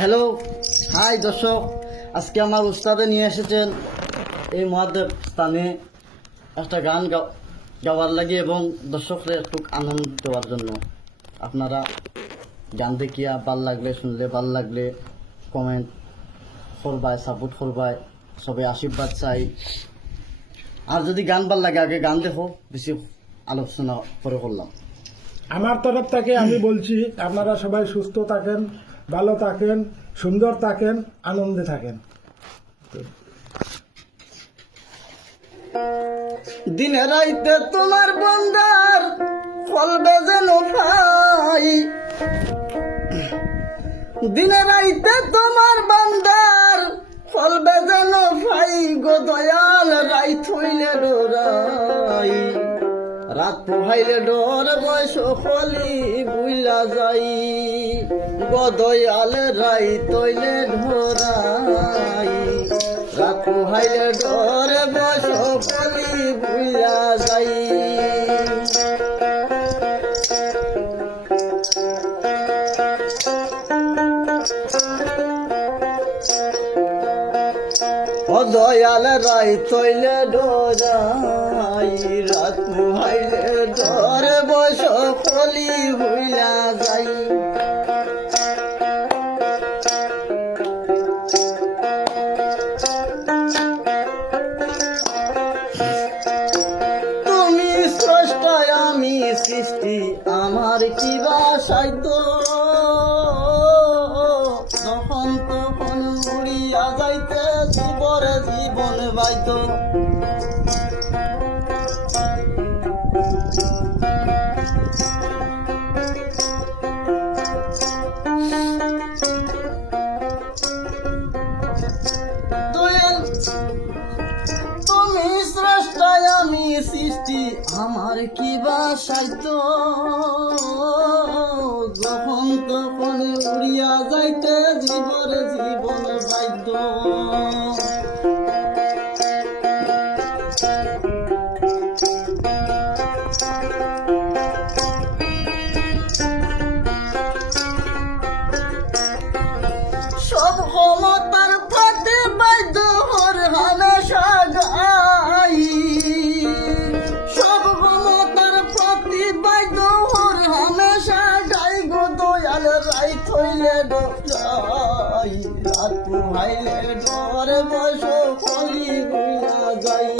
Hello, high দর্শক। আজকে আমার উস্তাদে নিয়ে এসেছেন এই মহাদেব স্থানে একটা গান গাওয়ার লাগে এবং দর্শকরা একটু আনন্দ দেওয়ার জন্য। আপনারা গান দেখিয়া ভাল লাগলে, শুনলে ভাল লাগলে কমেন্ট করবাই, সাপোর্ট করবাই, সবাই আশীর্বাদ চাই। আর যদি গান ভাল লাগে আগে গান দেখো, বেশি আলোচনা করে করলাম। আমার তরফ থেকে আমি বলছি, আপনারা সবাই সুস্থ থাকেন, ভালো থাকেন, সুন্দর থাকেন, আনন্দে থাকেন। দিনে রাইতে তোমার বন্দার ফলবে যেন ভাই, দিনে রাইতে তোমার বান্দার ফলবে যেন ভাই গো দয়াল, রাইত হইলে ডোরাই, রাত পোহাইলে ডর বয়স খলি বুইলা যাই গো দয়াল, রাইত হইলে ঢোরাই, রাত পোহাইলে ডর বয়স খলি বুইলা যাই। ও দয়াল, রাইত হইলে ডোরাই, রাত পোহাইলে ডর বয়স খলি বুইলা যাই। তুমি স্রষ্টা আমি সৃষ্টি, আমার কি বা সাধ্য, যখন তখন উড়িয়া যাইতে জীবরে জীবন বাধ্য। তুমি স্রষ্টায় আমি সৃষ্টি, আমার কি বা সাধ্য, যখন তখন উড়িয়া যাইতে জীবরে জীবন বাধ্য। সব ক্ষমতার পথে বাধ্য হর হামেশা গাই, সব ক্ষমতার প্রতি বাধ্য হর হামেশা গাই গো দয়াল, রাইত হইলে ডরাই, রাত পোহাইলে ডর বয়স খলি বুইলা যাই।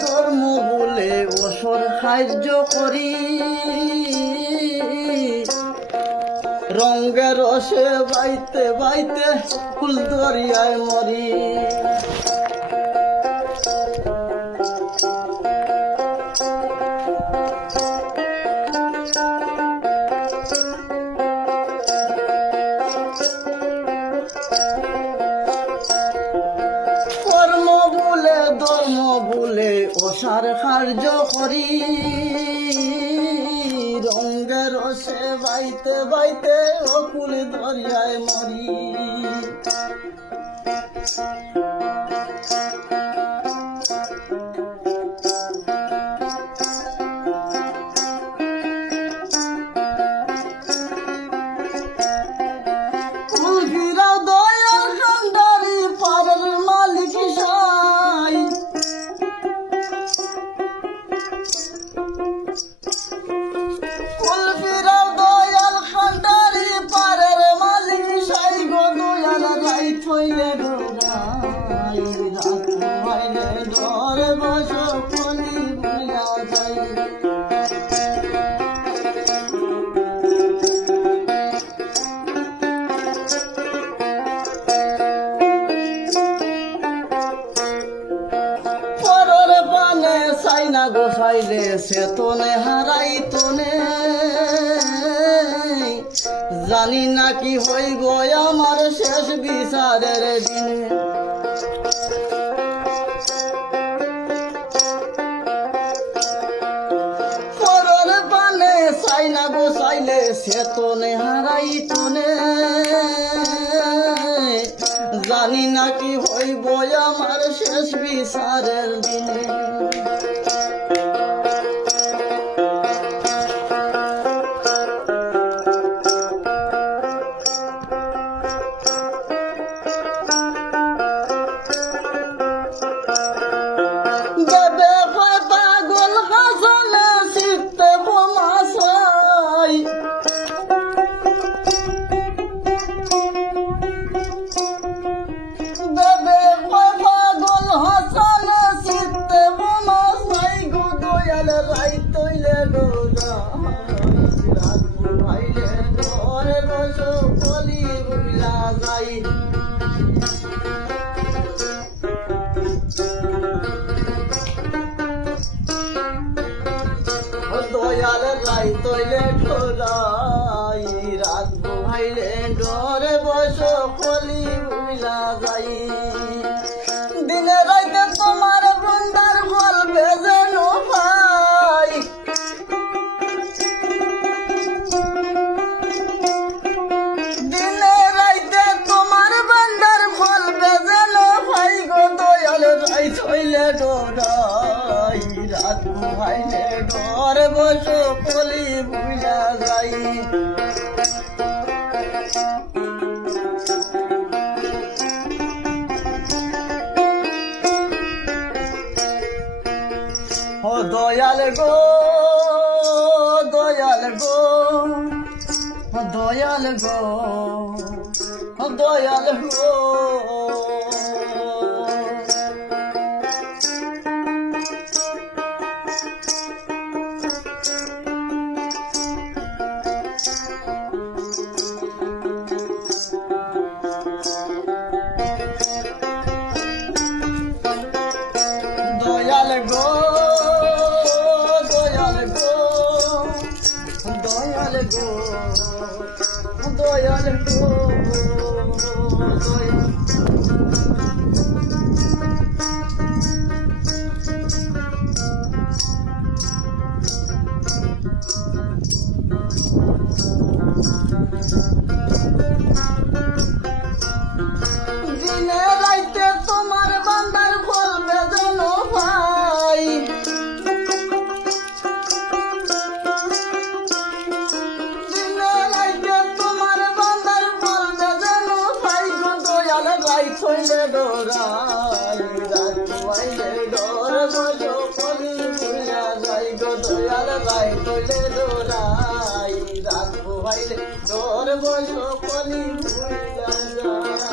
ধর্ম বলে অসর সাহায্য করি, রঙে রসে বাইতে বাইতে ফুল দরিয়ায় মরি। কর্ম বলে ধর্ম বলে অসার কার্য করি, রঙে রসে বাইতে বাইতে অকুল দরিয়ায় মরি। ফুল ফিরাও দয়াল কান্ডারি, পারের মালিক সাই, ফুল ফিরাও দয়াল কান্ডারি, পারের মালিক সাই গো দয়াল, রাইত হইলে ডোরাই, রাত পোহাইলে ডর বয়স খলি বুইলা যাই। পরর পানে চাইনা গোসাইলে চেতনে হারাই তনে, জানি না কি হইব আমার শেষ বিচারের দিনে। পরর পানে চাইনা গোসাইলে চেতনে হারাই তনে, জানি জানি না কি হইব আমার শেষ বিচারের দিনে। যাবে হয় পাগল হাসনে চিত্তে বোমা চাই, যাবে হয় পাগল হাসনে চিত্তে বোমা চাই গো দয়াল রাই তৈলে ডোরা রাখবো ভাইলে ঘরে বসো কলি বুলা যাই। দয়াল রাই তৈলে ঠোরাই রাখবো ভাইলে ডরে বসো কলি বুলা যাই। দিনে রাইতে তোমার বন্দার বলবে যেন ভাই, দিনে রাইতে তোমার বন্দার বলবে যেন ভাই গো দয়াল রাই তৈলে ডরাই রাখবো ভাইলে ডরে বসো কলি বুলা যাই। ও দয়াল গো দয়াল গো দয়াল গো দয়াল গো, দয়াল গো দয়াল গো দয়াল গো দয়াল গো দিনে রাইতে তোমার বান্দার বলবে যেন ভাই, দিনে রাইতে তোমার বান্দার বলবে যেন ভাই গো দয়াল রাই থইলে ডরাই রাখবো ভাইলে ডর বসো কলি বুলা যাই গো দয়াল রাই থইলে ডরাই রাখবো ভাইলে ডর বসো কলি বুলা যাই।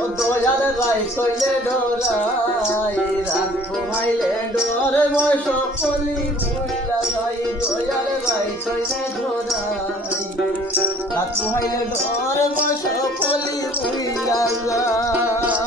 ও দয়াল রাই তৈলে ডরাই রাখবো ভাইলে ডরে বসো কলি বুলা যাই। দয়াল রাই তৈলে ডরাই রাখবো ভাইলে ডরে বসো কলি বুলা যাই।